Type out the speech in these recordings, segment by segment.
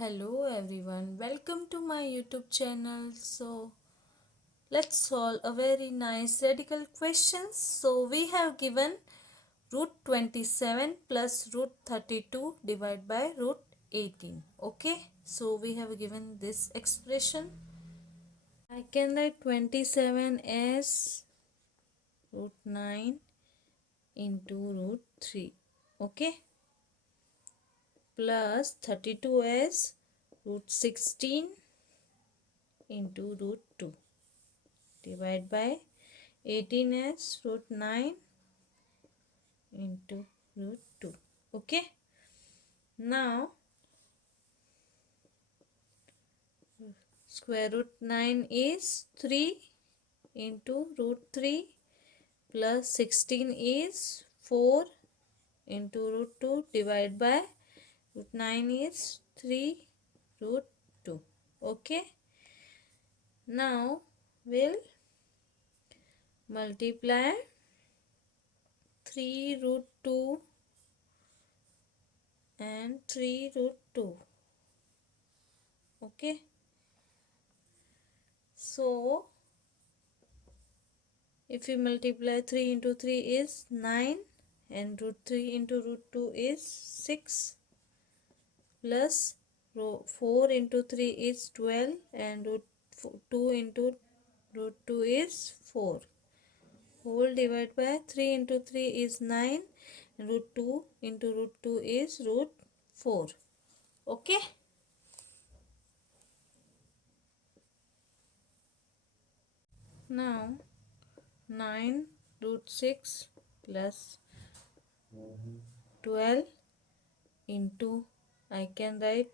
Hello everyone, welcome to my YouTube channel. So let's solve a very nice radical question. So we have given root 27 plus root 32 divided by root 18. Okay, so we have given this expression. I can write 27 as root 9 into root 3. Okay, plus 32 as root 16 into root 2 divide by 18 as root 9 into root 2. Okay, now square root 9 is 3 into root 3 plus 16 is 4 into root 2 divided by root 9 is 3 root 2. Okay, now we'll multiply 3 root 2 and 3 root 2. Okay, so if we multiply 3 into 3 is 9 and root 3 into root 2 is 6 plus 4 into 3 is 12 and root 2 into root 2 is 4. Whole divided by 3 into 3 is 9 and root 2 into root 2 is root 4. Okay. Now 9 root 6 plus 12 into I can write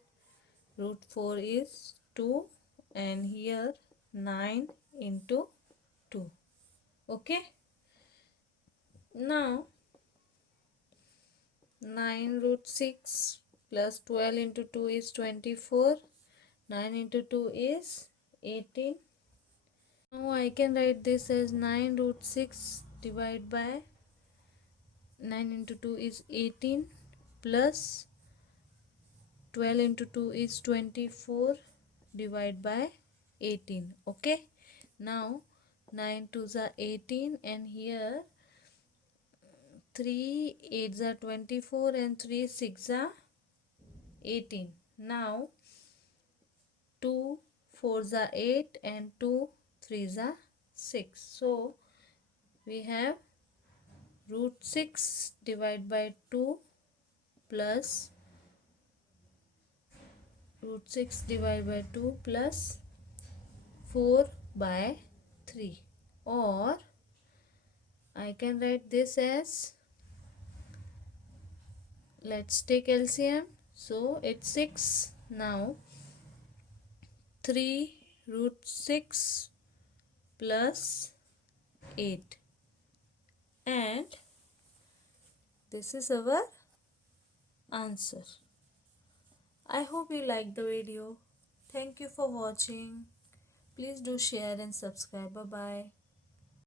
root 4 is 2 and here 9 into 2. Okay. Now 9 root 6 plus 12 into 2 is 24. 9 into 2 is 18. Now I can write this as 9 root 6 divided by 9 into 2 is 18 plus 12 into 2 is 24 divided by 18. Okay, now 9 2s are 18 and here 3 8s are 24 and 3 6 are 18. Now 2 4s are 8 and 2 3s are 6. So we have root 6 divided by 2 plus root 6 divided by 2 plus 4 by 3, or I can write this as, let's take LCM, so it's 6. Now 3 root 6 plus 8, and this is our answer. I hope you liked the video. Thank you for watching. Please do share and subscribe. Bye bye.